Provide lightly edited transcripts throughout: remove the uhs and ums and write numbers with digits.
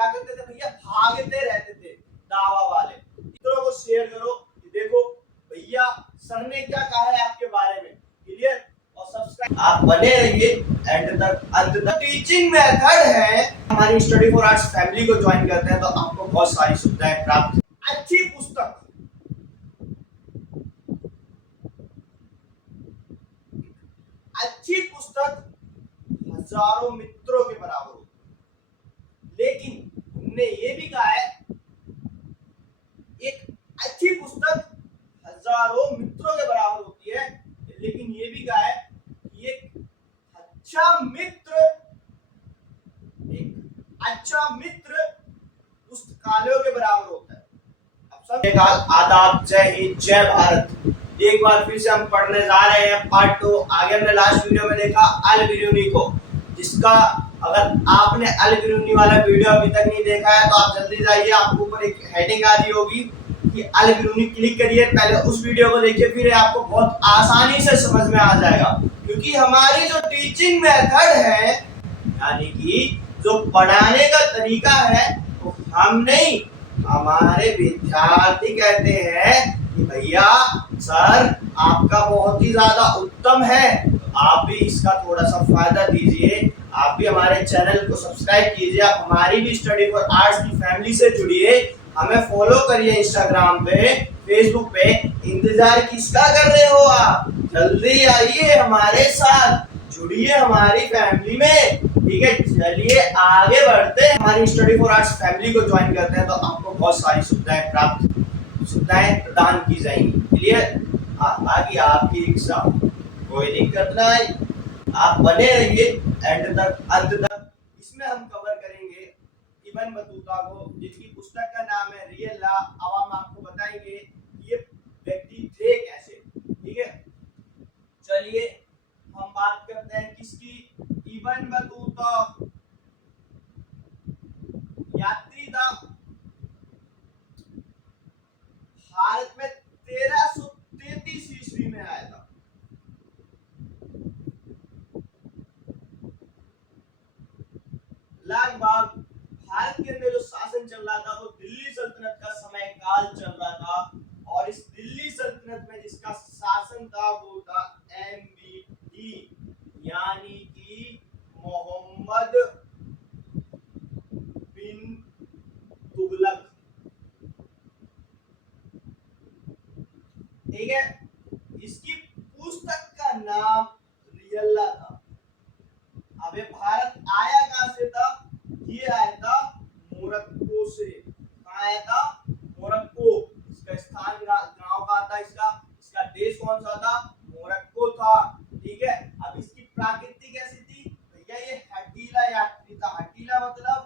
क्या करते थे भैया, भागते रहते थे दावा वाले। मित्रों को शेयर करो कि देखो भैया सर ने क्या कहा है आपके बारे में, क्लियर। और सब्सक्राइब आप बने रहिए एंड तक, अंत तक। टीचिंग मेथड है हमारी स्टडी फॉर आर्ट्स फैमिली को ज्वाइन करते हैं तो आपको बहुत सारी सुविधाएं प्राप्त। अच्छी पुस्तक, अच्छी पुस्तक हजारों मित्रों के बराबर होती है, लेकिन हमने ये भी कहा है एक अच्छी पुस्तक हजारों मित्रों के बराबर होती है, लेकिन ये भी कहा है कि एक अच्छा मित्र पुस्तकालयों के बराबर होता है। अब सब आदाब, जय हिंद, जय भारत। एक बार फिर से हम पढ़ने जा रहे हैं पार्ट 2। आगे हमने लास्ट वीडियो में देखा अल बिरूनी को, जिसका अगर आपने अल बिरूनी वाला वीडियो अभी तक नहीं देखा है तो आप जल्दी जाइए, आपको ऊपर एक हेडिंग आ रही होगी कि अल बिरूनी, क्लिक करिए, पहले उस वीडियो को देखिए, फिर आपको बहुत आसानी से समझ में आ जाएगा। क्योंकि हमारी जो टीचिंग मेथड है, यानी कि जो पढ़ाने का तरीका है, तो हम नहीं, हमारे विद्यार्थी कहते हैं कि भैया सर आपका बहुत ही ज्यादा उत्तम है, तो आप भी इसका थोड़ा सा फायदा दीजिए, आप भी हमारे चैनल को सब्सक्राइब कीजिए, आप हमारी भी स्टडी फॉर आर्ट्स की फैमिली से जुड़िए, हमें फॉलो करिए इंस्टाग्राम पे, फेसबुक पे। इंतजार किसका कर रहे हो आप, जल्दी आइए हमारे साथ, जुड़िए हमारी फैमिली में, ठीक है। चलिए आगे बढ़ते हैं, हमारी स्टडी फॉर आर्ट्स फैमिली को ज्वाइन करते हैं तो आपको बहुत सारी सुविधाएं प्रदान की जाएंगी, क्लियर। बाकी आपकी इच्छा, कोई दिक्कत नहीं, आप बने रहिए एंड तक, अंत तक। इसमें हम कवर करेंगे इब्न बतूता को, जिसकी पुस्तक का नाम है रियल लॉ। अब हम आपको बताएंगे ये व्यक्ति थे कैसे, ठीक है। चलिए हम बात करते हैं किसकी, इब्न बतूता यात्री था, भारत में 1333 ईस्वी में आया था। लगभग भारत के अंदर जो शासन चल रहा था वो दिल्ली सल्तनत का समय काल चल रहा था, और इस दिल्ली सल्तनत में जिसका शासन था वो था MBD, यानी कि मोहम्मद बिन तुगलक, ठीक है। इसकी पुस्तक का नाम रियल लॉ था। अब ये भारत आया कहां से था, ये आया था मोरक्को से। कहां आया था, मोरक्को। इसका स्थान गांव कहां था, इसका देश कौन सा था, मोरक्को था, ठीक है। अब इसकी प्रकृति कैसी थी भैया, ये हठीला यात्री था। हठीला मतलब,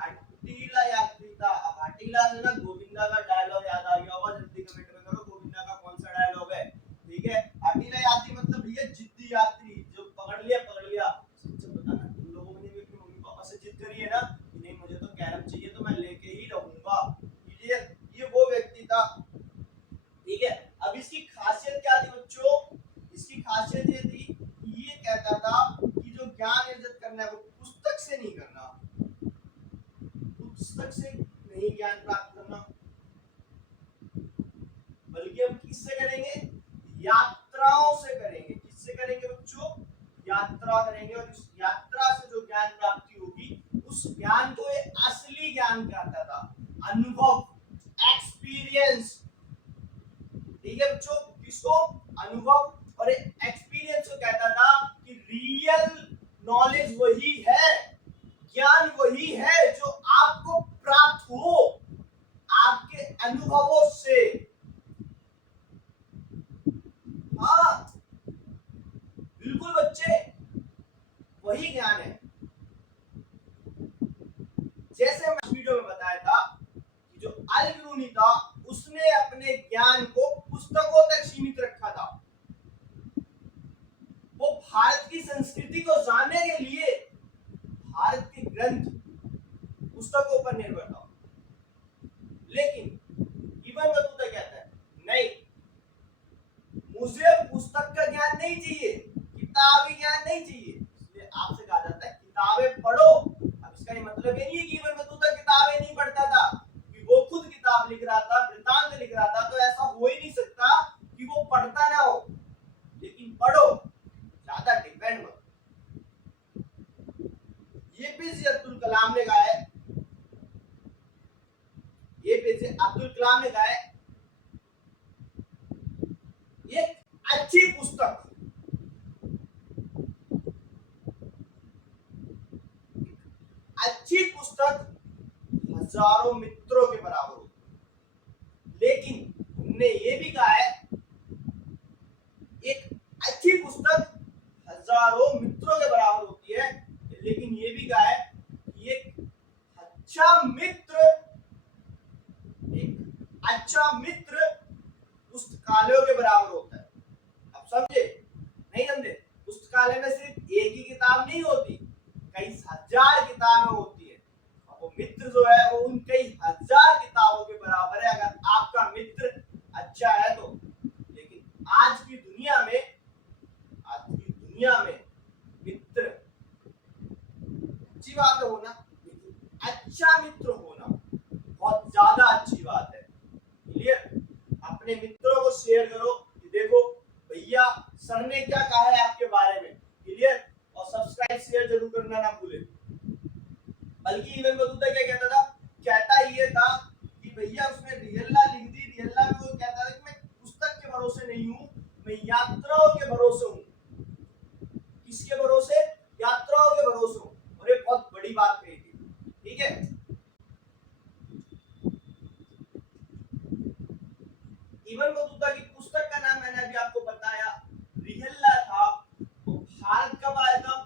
हठीला यात्री था। अब हठीला से ना गोविंदा का डायलॉग याद आ गया होगा, जल्दी कमेंट में करो गोविंदा का कौन सा डायलॉग है, ठीक है। हठीला यात्री मतलब भैया जिद्दी यात्री, जो पकड़ लिया। सच बताना, तुम लोगों ने भी अपने मम्मी पापा से जिद करी है ना कि नहीं मुझे तो कैरम चाहिए तो मैं लेके ही रहूंगा, ये वो व्यक्ति था, ठीक है। अब इसकी खासियत क्या थी बच्चों, इसकी खासियत ये थी कि ये कहता था कि जो ज्ञान अर्जित करना है वो पुस्तक से नहीं करना, पुस्तक से नहीं ज्ञान प्राप्त करना, बल्कि हम किससे करेंगे, यात्राओं से करेंगे। किससे करेंगे बच्चों, यात्रा करेंगे, और इस यात्रा से जो ज्ञान प्राप्ति होगी उस ज्ञान को ये असली ज्ञान कहता था, अनुभव, एक्सपीरियंस, ठीक है बच्चों। किसको, अनुभव और एक्सपीरियंस को कहता था कि रियल नॉलेज वही है, ज्ञान वही है जो आपको प्राप्त हो आपके अनुभवों से। हाँ बिल्कुल बच्चे, वही ज्ञान है। जैसे मैं वीडियो में बताया था कि जो अल बिरूनी था उसने अपने ज्ञान को पुस्तकों तक सीमित रखा था। वो भारत की संस्कृति को जानने के लिए भारत के ग्रंथ, पुस्तकों पर निर्भर था। लेकिन इब्न बतूता कहता है नहीं, मुझे पुस्तक का ज्ञान नहीं चाहिए, किताबी ज्ञान नहीं चाहिए, इसलिए आपसे कहा जाता है किताबें पढ़ो। अब इसका ये मतलब मतलब ये नहीं है कि इब्न बतूता किताबें नहीं पढ़ता था, कि वो खुद किताब लिख रहा था, वृत्तांत लिख रहा था, तो ऐसा हो ही नहीं सकता कि वो पढ़ता ना हो। लेकिन पढ़ो, ज्यादा डिपेंड मत। एपीजे अब्दुल कलाम ने कहा है, एपीजे अब्दुल कलाम ने कहा है, एक अच्छी पुस्तक, अच्छी पुस्तक हजारों मित्रों के बराबर होती। लेकिन उन्होंने ये भी कहा है, एक अच्छी पुस्तक हजारों मित्रों के बराबर होती है, लेकिन ये भी कहा है कि एक अच्छा मित्र पुस्तकालयों के बराबर होता है। अब समझे? नहीं समझे? पुस्तकालय में सिर्फ एक ही किताब नहीं होती, कई हजार किताबें होती है। और वो मित्र जो है वो उन कई हजार किताबों के बराबर है, अगर आपका मित्र अच्छा है तो। लेकिन आज की दुनिया में मित्र, अच्छी बात है होना, लेकिन अच्छा मित्र होना बहुत ज्यादा अच्छी बात है। क्लियर? अपने मित्रों को शेयर करो कि देखो भैया सर ने क्या कहा है आपके बारे में। क्लियर? और सब्सक्राइब शेयर जरूर करना ना भूले। बल्कि इब्न बतूता क्या कहता था, कहता ये था कि भैया उसने रिहल्ला लिख दी, रिहल्ला में वो कहता था कि मैं पुस्तक के भरोसे नहीं हूं, मैं यात्राओं के भरोसे हूं। किसके भरोसे? यात्राओं के भरोसे हूं। और ये बहुत बड़ी बात कही थी। ठीक है? इब्न बतूता की पुस्तक का नाम मैंने अभी आपको बताया, रिहल्ला था। वो भारत कब आया था?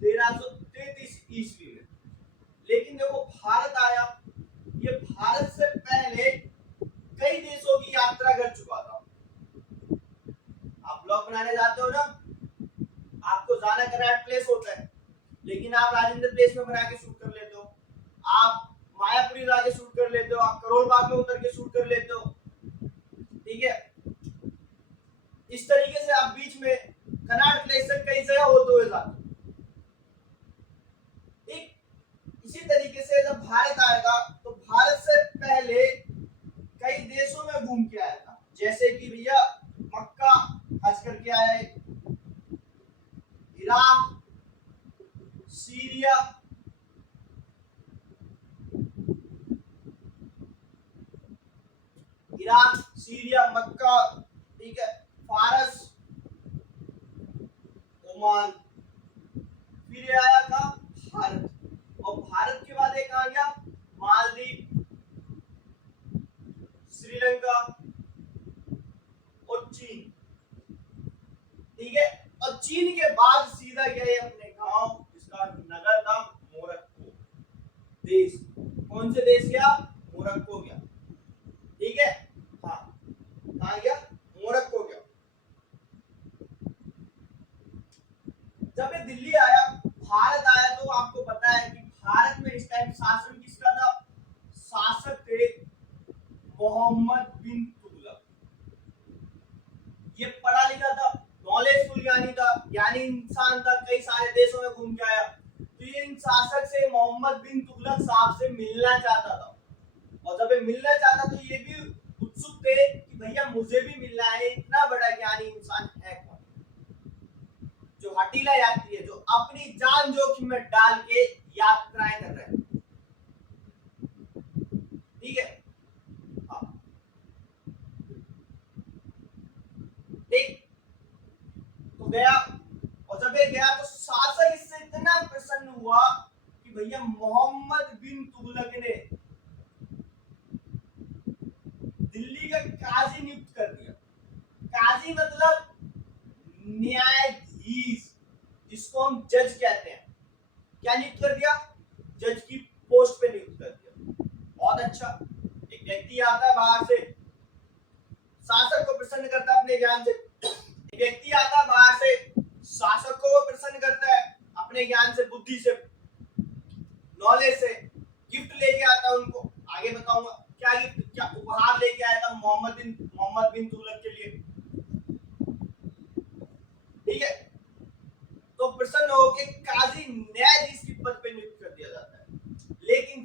1333 ईस्वी में। लेकिन जब वो भारत आया, ये भारत से पहले कई देशों की यात्रा कर चुका था। आप ब्लॉग बनाने जाते हो ना, आपको जाना कराट प्लेस होता है, लेकिन आप राजेंद्र प्लेस में बना के शूट कर लेते हो, आप मायापुरी जाके शूट कर लेते हो, आप करोल बाग में उतर के शूट कर लेते हो। ठीक है? इस तरीके से आप बीच में कनाट प्लेस से कई जगह होते हुए जाते हो। इसी तरीके से जब भारत आया था तो भारत से पहले कई देशों में घूम के आया था, जैसे कि भैया मक्का हज करके आए, इराक, सीरिया, मक्का, ठीक है, फारस, ओमान, फिर आया था भारत, और भारत के बाद एक आ गया मालदीव, श्रीलंका और चीन। ठीक है? और चीन के बाद सीधा गए अपने गांव, जिसका नगर था मोरक्को देश। कौन से देश गया? मोरक्को गया। ठीक है? हाँ, कहां गया? मोरक्को गया। जब ये दिल्ली आया, भारत आया, तो आपको पता है कि भारत में इस टाइम शासन किसका था? शासक थे मोहम्मद बिन तुगलक। ये पढ़ा लिखा था, नॉलेजफुल ज्ञानी था, ज्ञानी इंसान था, कई सारे देशों में घूम के आया। तो ये इन शासक से, मोहम्मद बिन तुगलक साहब से मिलना चाहता था। और जब ये मिलना चाहता तो ये भी उत्सुक थे कि भैया मुझे भी मिलना है, इतना बड़ा ज्ञानी इंसान है कौन जो हटीला यात्री है, जो अपनी जान जोखिम में डाल के यात्राएं कर रहे हैं। ठीक है? हाँ। ठीक, तो गया, और जब ये गया तो शासक इससे इतना प्रसन्न हुआ कि भैया मोहम्मद बिन तुगलक ने दिल्ली का काजी नियुक्त कर दिया। काजी मतलब न्यायाधीश, जिसको हम जज कहते हैं। क्या नियुक्त कर दिया? जज की पोस्ट पे नियुक्त कर दिया। बहुत अच्छा। एक व्यक्ति आता है बाहर से, शासक को प्रसन्न करता है अपने ज्ञान से। एक व्यक्ति आता है बाहर से, शासक को वो प्रसन्न करता है अपने ज्ञान से, बुद्धि से, नॉलेज से। गिफ्ट लेके आता है उनको, आगे बताऊंगा क्या गिफ्ट, क्या उपहार लेके आया था मोहम्मद बिन तुगलक के लिए। ठीक है? तो प्रसन्न होकर काजी न्यायाधीश के पद पे नियुक्त कर दिया जाता है।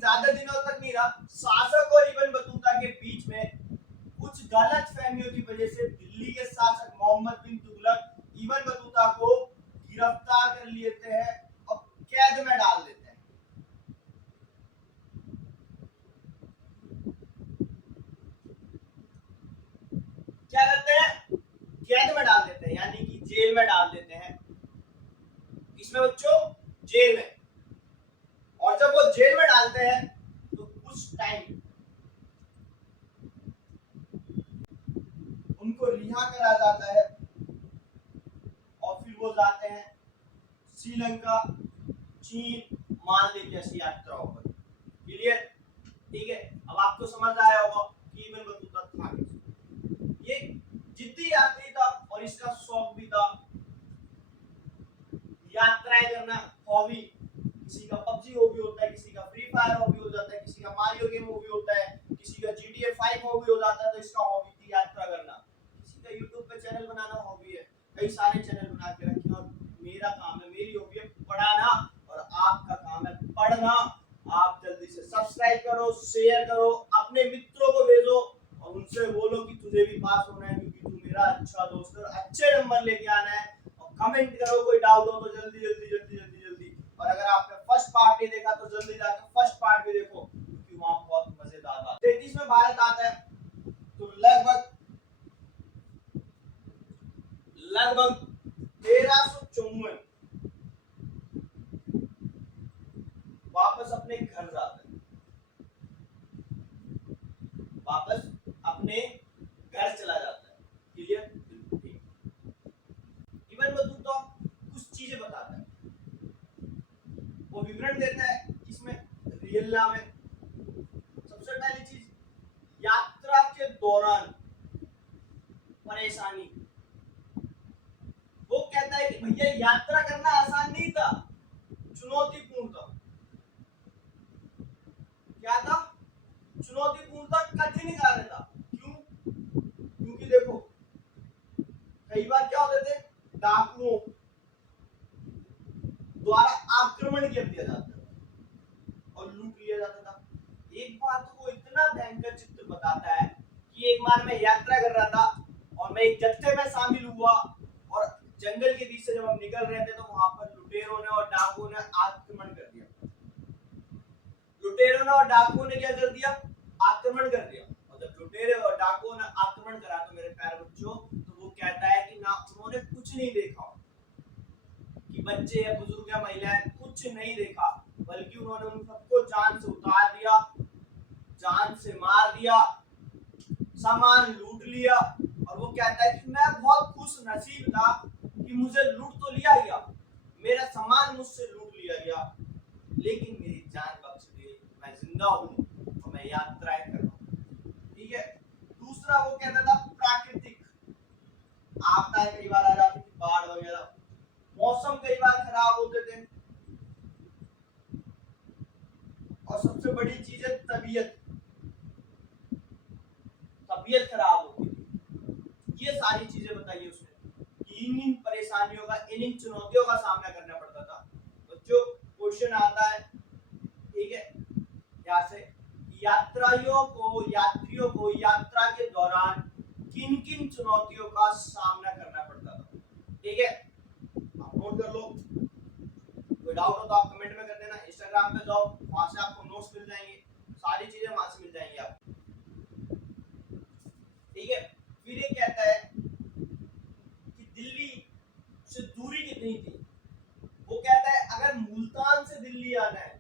ज्यादा दिनों तक नहीं रहा। शासक और इब्न बतूता के बीच में कुछ गलत फहमियों की वजह से दिल्ली के शासक मोहम्मद बिन तुगलक इब्न बतूता को गिरफ्तार कर लेते हैं और कैद में डाल देते हैं। क्या करते हैं? कैद में डाल देते हैं, यानी कि जेल में डाल देते हैं। किसमें बच्चों? जेल में। और जब वो जेल में डालते हैं तो कुछ टाइम उनको रिहा करा जाता है और फिर वो जाते हैं श्रीलंका, चीन, मालदीव जैसी यात्राओं पर। क्लियर? ठीक है। अब आपको समझ आया होगा कि इब्न बतूता था ये जिद्दी यात्री था और इसका शौक भी था यात्राएं करना, हॉबी। किसी का पबजी हॉबी होता है, किसी का फ्री फायर हॉबी हो जाता है, किसी का मारियो गेम हॉबी होता है, किसी का GTA 5 हॉबी हो जाता है। तो इसका हॉबी थी यात्रा करना। किसी का YouTube पे चैनल बनाना हॉबी है, कई सारे चैनल बना के रखे। और मेरा काम है, मेरी हॉबी है पढ़ाना और आपका काम है पढ़ना। आप जल्दी से सब्सक्राइब करो, शेयर करो, अपने मित्रों को भेजो और उनसे बोलो कि तुझे भी पास होना है, क्योंकि तू मेरा अच्छा दोस्त है, अच्छे नंबर लेके आना है। और कमेंट करो, कोई डाउट हो तो जल्दी जल्दी जल्दी जल्दी जल्दी। और अगर आपने फर्स्ट पार्ट नहीं देखा तो जल्दी जाकर फर्स्ट पार्ट भी देखो, क्योंकि वहां बहुत मजेदार था। 33 में भारत आता है तो लगभग 1354 वापस अपने घर जाता है, वापस अपने घर चला जाता है। क्लियर? इब्न बतूता कुछ चीजें बताता है, वो विवरण देता है इसमें रियल्ला में। सबसे पहली चीज, यात्रा के दौरान परेशानी। वो कहता है कि भैया यात्रा करना आसान नहीं था, चुनौतीपूर्ण था। क्या था? चुनौतीपूर्ण था, कठिन कार्य था। क्यों? क्योंकि देखो कई बार क्या होते थे, डाकुओं द्वारा आक्रमण कर दिया जाता था और लूट लिया जाता था। एक बार तो वो इतना भयंकर चित्र बताता है कि एक बार मैं यात्रा कर रहा था और मैं एक जत्थे में शामिल हुआ और जंगल के बीच से जब हम निकल रहे थे तो वहां पर लुटेरों ने और डाकुओं ने आक्रमण कर दिया। लुटेरों ने और डाकुओं ने क्या कर दिया? आक्रमण कर दिया। और जब लुटेरे और डाकुओं ने आक्रमण करा तो मेरे प्यारे बच्चों, तो वो कहता है कि ना उन्होंने कुछ नहीं देखा कि बच्चे या बुजुर्ग या महिलाएं, कुछ नहीं देखा, बल्कि उन्होंने उन सबको जान से उतार दिया, जान से मार दिया, सामान लूट लिया। और वो कहता है कि मैं बहुत खुश नसीब था कि मुझे लूट तो लिया गया, मेरा सामान मुझसे लूट लिया गया, लेकिन मेरी जान बच गई, मैं जिंदा हूँ और मैं यात्राएं कर रहा हूँ। ठीक है। दूसरा वो कहता था प्राकृतिक आपदाएं कई बार आ जाती थी, बाढ़ वगैरह, मौसम कई बार खराब होते थे, और सबसे बड़ी चीज है तबीयत, तबीयत खराब होती थी। ये सारी चीजें बताइए उसने कि इन परेशानियों का, इन चुनौतियों का सामना करना पड़ता था। बच्चों क्वेश्चन आता है, ठीक है, यहाँ से यात्रियों को यात्रा के दौरान किन किन चुनौतियों का सामना करना पड़ता था। ठीक है, आप नोट कर लो। कोई डाउट हो तो आप कमेंट में कर देना। इंस्टाग्राम पे जाओ, वहां से आपको नोट्स मिल जाएंगे, सारी चीजें वहां से मिल जाएंगी आपको। ठीक है। फिर ये कहता है कि दिल्ली से दूरी कितनी थी। वो कहता है अगर मुल्तान से दिल्ली आना है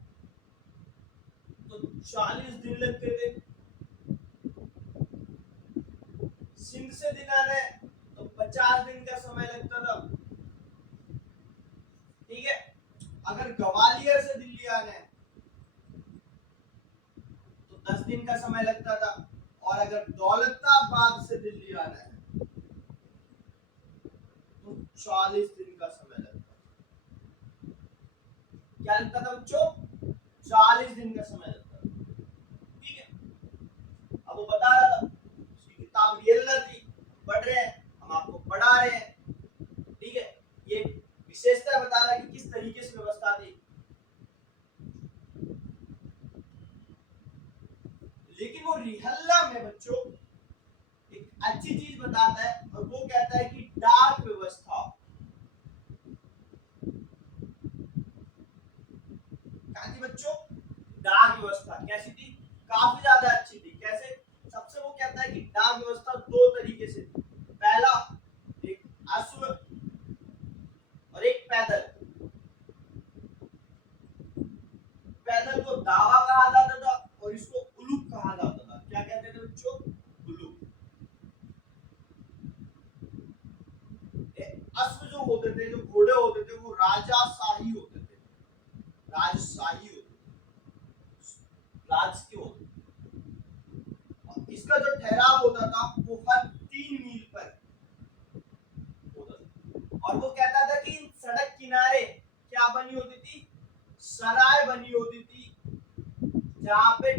तो 40 दिन लगते थे, सिंध से दिन आना है तो 50 दिन का समय लगता था। ठीक है। अगर ग्वालियर से दिल्ली आना है तो 10 दिन का समय लगता था, और अगर दौलताबाद से दिल्ली आना है तो 40 दिन का समय लगता था। क्या लगता था बच्चों? 40 दिन का समय लगता था। ठीक है। अब वो बता रहा था, उसकी किताब रियल थी, पढ़ रहे हैं हम, आपको पढ़ा रहे हैं। ठीक है। ये विशेषता बता रहा है कि किस तरीके से व्यवस्था थी। लेकिन वो रिहल्ला में बच्चों एक अच्छी चीज बताता है और वो कहता है कि डाक व्यवस्था क्या थी बच्चों, डाक व्यवस्था कैसी थी, काफी ज्यादा अच्छी थी। कैसे, सबसे वो कहता है कि डाक व्यवस्था दो तरीके से थी। पहला, एक अश्व और एक पैदल। पैदल को दावा कहा जाता था और इसको उलूक कहा जाता था। क्या कहते थे बच्चों, उलूक। अश्व जो होते थे, जो घोड़े होते थे, वो राजाशाही होते थे, राजशाही होते थे, राज के होते थे। इसका जो ठहराव होता था वो हर 3 मील पर होता था। और वो कहता था कि इन सड़क किनारे क्या बनी होती थी, सराय बनी होती थी, जहां पे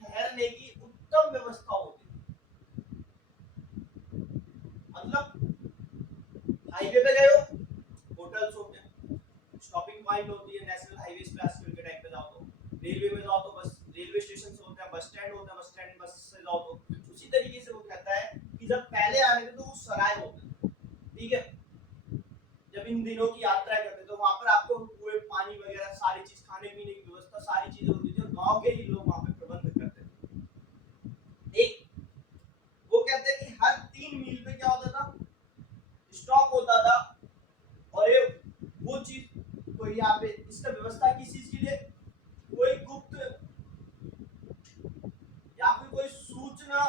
ठहरने की उत्तम व्यवस्था होती थी। मतलब हाईवे पे गए हो, होटल्स होते हैं, स्टॉपिंग पॉइंट होती है, नेशनल हाईवे पे आजकल के टाइम पे जाओ तो, रेलवे में जाओ तो बस रेलवे स्टेशन से होते हैं, बस स्टैंड होता है, बस स्टैंड बस से जाओ तो उसी तरीके से वो कहता है कि जब पहले आने थे तो वो सराय होते थे, ठीक है। जब इन दिनों की यात्रा करते तो वहां पर आपको कुएं, पानी वगैरह सारी चीज, खाने पीने की व्यवस्था सारी चीजें होती थी और गांव के ही लोग वहां पे प्रबंध करते थे। एक वो कहते हैं कि हर 3 मील पे क्या होता था, स्टॉप होता था। और ये वो चीज कोई यहाँ पे इसका व्यवस्था किस चीज के लिए, कोई गुप्त या फिर कोई सूचना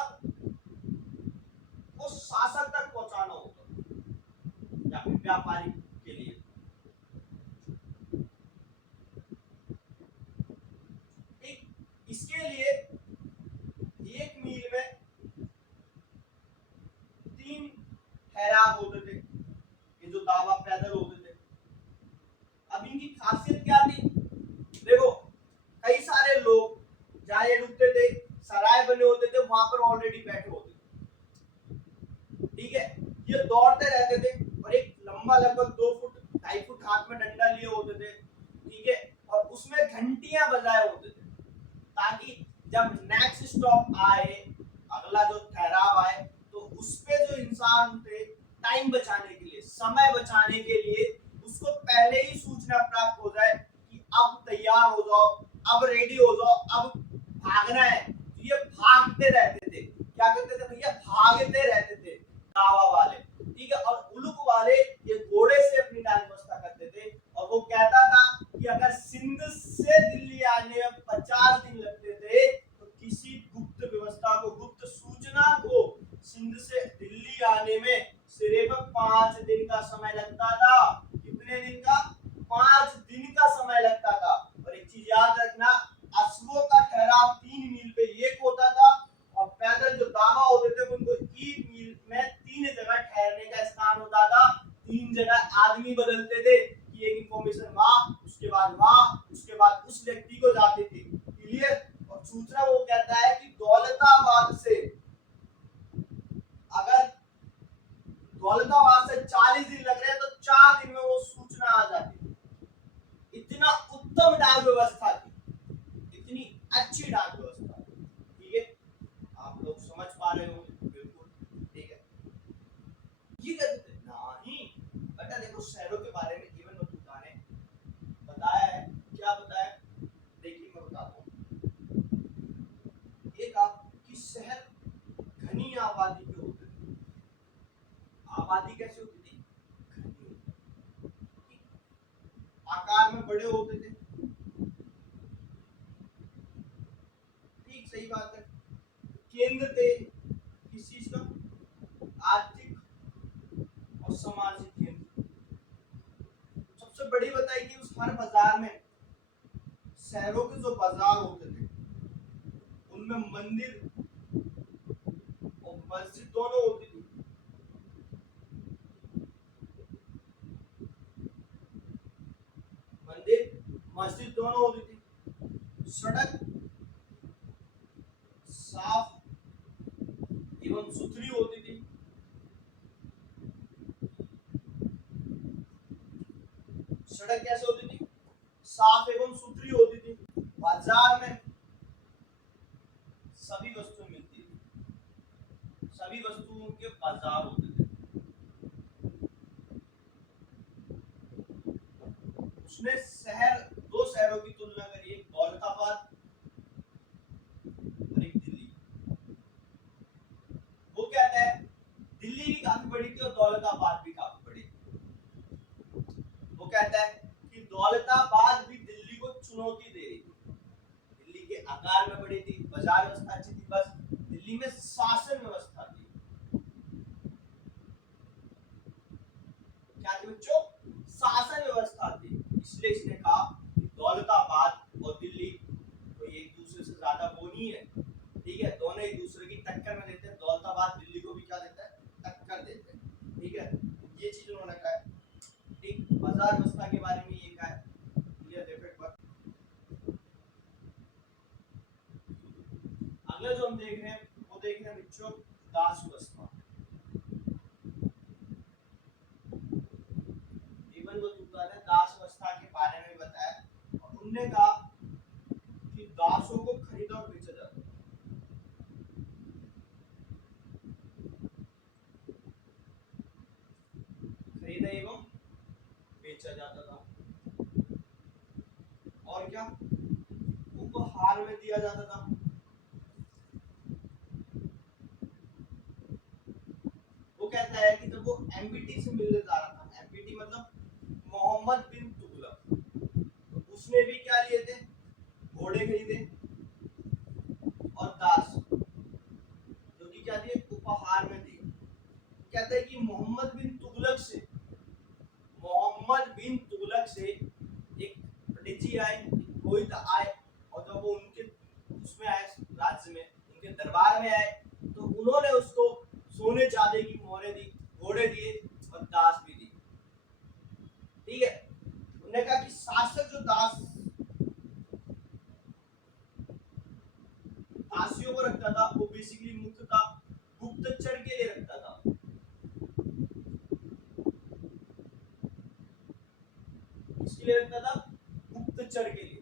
को शासक तक पहुंचाना होता या फिर व्यापारी के लिए। ठीक, इसके लिए 1 मील में 3 ठहराव होते थे, ये जो दावा पैदल होते थे। अब इनकी खासियत क्या थी, देखो कई सारे लोग जहाँ ये रुकते थे, सराय बने होते थे, वहां पर ऑलरेडी बैठे होते थे, ठीक है। ये दौड़ते रहते थे और एक लंबा लगभग 2 फुट 2.5 फुट हाथ में डंडा लिए होते थे, ठीक है। और उसमें घंटियां बजाए होते थे ताकि जब नेक्स्ट स्टॉप आए, अगला जो ठहराव आए, तो उस पे जो इंसान थे, टाइम बचाने के लिए, समय बचाने के लिए, उसको पहले ही सूचना प्राप्त हो जाए कि अब तैयार हो जाओ, अब रेडी हो जाओ, अब भागना है। तो ये भागते रहते थे, क्या करते थे भैया, भागते रहते थे दावा वाले, ठीक है। और उलुक वाले ये घोड़े से अपनी टाइम व्यवस्था करते थे। और वो कहता था कि अगर सिंध से दिल्ली आने में 50 दिन लगते थे तो किसी गुप्त व्यवस्था को, गुप्त सूचना को सिंध से दिल्ली आने में सिर्फ 5 दिन का समय लगता था। कितने दिन का, 5 दिन का समय लगता था। और एक चीज याद रखना, अश्वों का ठहराव 3 मील पे एक होता था और पैदल जो दावा होते थे उनको 1 मील में 3 जगह ठहरने का स्थान होता था। 3 जगह आदमी बदलते थे कि एक इंफॉर्मेशन वहां, उसके बाद वहां, उसके बाद उस व्यक्ति को जाती थी, क्लियर। और सूचना वो कहता है कि दौलताबाद से, अगर दौलताबाद से 40 दिन लग रहे हैं तो 4 दिन में वो सूचना आ जाती थी। इतना उत्तम डाक व्यवस्था थी, इतनी अच्छी डाक व्यवस्था थी, ठीक है। आप लोग समझ पा रहे होंगे, बिल्कुल, ठीक है। ये कहते थे नहीं बेटा, देखो शहरों के बारे में इवन मधुदा ने बताया है। क्या बताया, देखिए मैं बताता हूँ। एक आपकी शहर घनी आबादी के होते थे। आबादी कैसे होती थी, घनी, आकार में बड़े होते थे, ठीक, सही बात है। केंद्र थे किस चीज का, आर्थिक और सामाजिक केंद्र। सबसे बड़ी बताई कि उस हर बाजार में, शहरों के जो बाजार होते थे उनमें मंदिर और मस्जिद दोनों होती थी। मंदिर मस्जिद दोनों होती थी। सड़क साफ एवं सुथरी होती थी। सड़क कैसे होती थी, साफ एवं सुथरी होती बाजार में सभी वस्तुएं मिलती थी, सभी वस्तुओं के बाजार होते थे। उसने दो शहरों की तुलना करी, एक दौलताबाद और एक दिल्ली। वो कहता है दिल्ली भी काफी बड़ी थी और दौलताबाद भी काफी बड़ी थी। वो कहता है कि दौलताबाद भी दिल्ली को चुनौती दे रही थी। दिल्ली के आकार में बड़ी थी, बाजार व्यवस्था अच्छी थी, बस दिल्ली में शासन व्यवस्था थी। क्या थी बच्चों? शासन व्यवस्था थी। इसलिए इसने कहा कि दौलताबाद और दिल्ली कोई एक दूसरे से ज्यादा वो नहीं है, ठीक है, दोनों एक दूसरे की टक्कर में देते हैं। दौलताबाद दिल्ली को भी क्या देता है? टक्कर देते हैं, ठीक है। ये चीज उन्होंने कहा है, ठीक। बाजार व्यवस्था के बारे में ये कहा है, क्लियर है? अगला जो हम देख रहे हैं वो देख रहे हैं बच्चों दास व्यवस्था। ने दास व्यवस्था के बारे में बताया और उन्होंने कहा कि दासों को खरीदा और बेचा जाता था। खरीदा एवं बेचा जाता था। और क्या? उपहार में दिया जाता था। वो कहता है कि जब वो एमबीटी से मिलने जा रहा था, एमबीटी मतलब मोहम्मद बिन तुगलक, उसने भी क्या लिए थे? घोड़े खरीदे और दास, जो कि क्या दिए? उपहार में दिए। कहता है कि मोहम्मद बिन तुगलक से एक पटिजी आए, कोई आए, और जब वो उनके उसमें आए, राज्य में, उनके दरबार में आए, तो उन्होंने उसको सोने चांदी की मोहरें दी, घोड़े दिए और दास भी दी, ठीक है। उन्होंने कहा कि शासक जो दासियों को रखता था, वो बेसिकली मुख्यतः गुप्तचर के लिए रखता था। किसके लिए रखता था? गुप्तचर के लिए।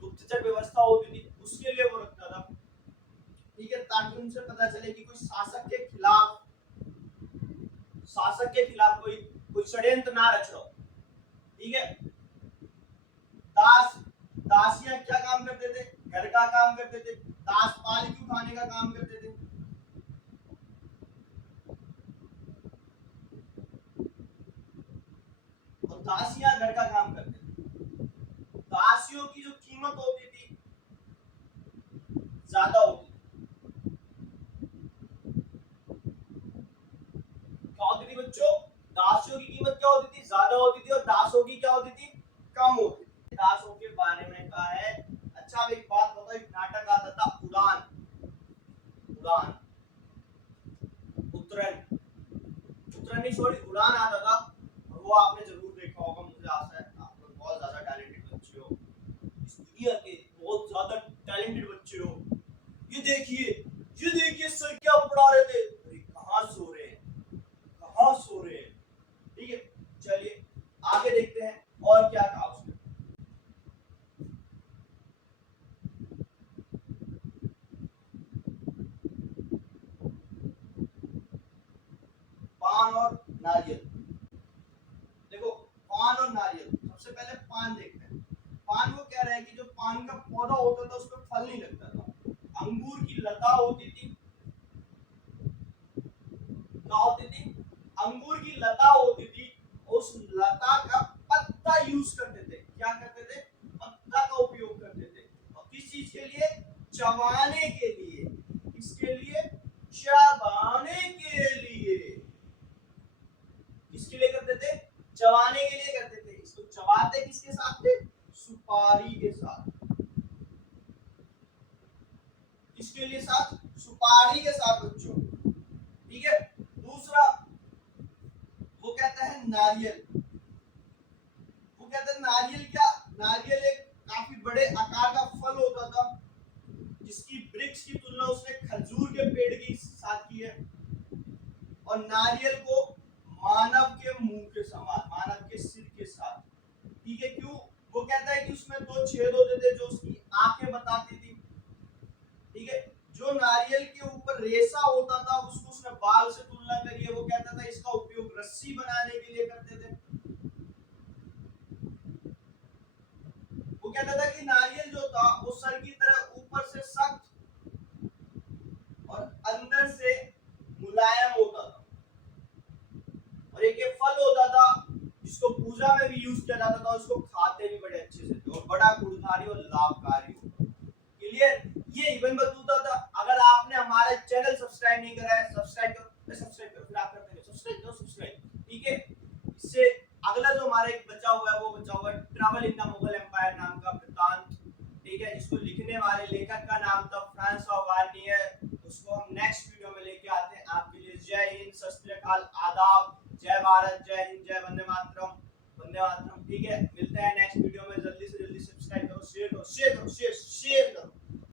गुप्तचर व्यवस्था होती थी, उसके लिए वो रखता था, ठीक है, ताकि उनसे पता चले कि कोई शासक के खिलाफ कोई षड्यंत्र ना रच रहा हो, ठीक है। दासियां क्या काम करते थे? घर का काम करते थे। दास पाल की उठाने का काम करते थे। और दासियां घर का काम करते थे। दासियों की जो कीमत होती थी ज्यादा होती थी। क्या होती थी बच्चों? दासियों की कीमत क्या होती थी? ज्यादा होती थी। और दासों की क्या होती थी? कम होती थी। दासों के बारे में कहा है। अच्छा, अब एक बात बताओ, एक नाटक आता था उड़ान, उतरन नहीं, सॉरी, उड़ान आता था। और वो आपने जरूर देखा होगा, मुझे आशा है आप लोग बहुत ज्यादा टैलेंटेड बच्चे हो, इस दुनिया के बहुत ज्यादा टैलेंटेड बच्चे हो। ये देखिए सर क्या पढ़ा रहे थे। अरे कहाँ सो रहे हैं, ठीक है। चलिए आगे देखते हैं और क्या कहा उसने। पान और नारियल। देखो, पान और नारियल, सबसे पहले पान देखते हैं। पान वो कह रहा है कि जो पान का पौधा होता था उसमें फल नहीं लगता था। अंगूर की लता होती थी, क्या होती थी? अंगूर की लता होती थी। उस लता का पत्ता यूज करते थे। क्या करते थे? पत्ता का उपयोग करते थे। और किस चीज के लिए? चबाने के लिए। किसके लिए? चबाने के लिए। किसके लिए करते थे? चबाने के लिए करते थे। इसको चबाते किसके साथ थे? सुपारी के साथ। किसके लिए साथ? सुपारी के साथ बच्चों, ठीक है। दूसरा वो कहता है नारियल। वो कहता है नारियल क्या? नारियल एक काफी बड़े आकार का फल होता था, जिसकी वृक्ष की तुलना उसने खजूर के पेड़ के साथ की है। और नारियल को मानव के मुंह के समान, मानव के सिर के साथ, ठीक है। क्यों? वो कहता है कि उसमें दो छेद होते थे जो उसकी आंखें बताती थी, ठीक है। जो नारियल के ऊपर रेशा होता था उसको उसने बाल से तुलना करी है, वो कहता था इसका उपयोग रस्सी बनाने के लिए करते थे। वो कहता था कि नारियल जो था वो सर की तरह ऊपर से सख्त और अंदर से मुलायम होता था, और एक ये फल होता था जिसको पूजा में भी यूज किया जाता था, उसको खाते भी बड़े अच्छे से थे और बड़ा गुणकारी और लाभकारी होता था। क्लियर? ये इवन बतूता था। अगर आपने हमारा चैनल सब्सक्राइब नहीं करा है, सब्सक्राइब करो, सब्सक्राइब करो, फिर आप करते रहो, सब्सक्राइब करो, सब्सक्राइब, ठीक है। इससे अगला जो हमारा एक बचा हुआ है वो बचा हुआ है travel in the Mughal empire नाम का वृत्तांत, ठीक है, जिसको लिखने वाले लेखक का नाम था फ्रांसवा वार्नियर। उसको हम नेक्स्ट वीडियो में लेके आते हैं आपके लिए। जय हिंद, सत श्री अकाल, आदाब, जय भारत, जय हिंद, जय वंदे मातरम, वंदे मातरम, ठीक है। मिलते हैं नेक्स्ट वीडियो में, जल्दी से जल्दी सब्सक्राइब करो, शेयर करो, शेयर करो, शेयर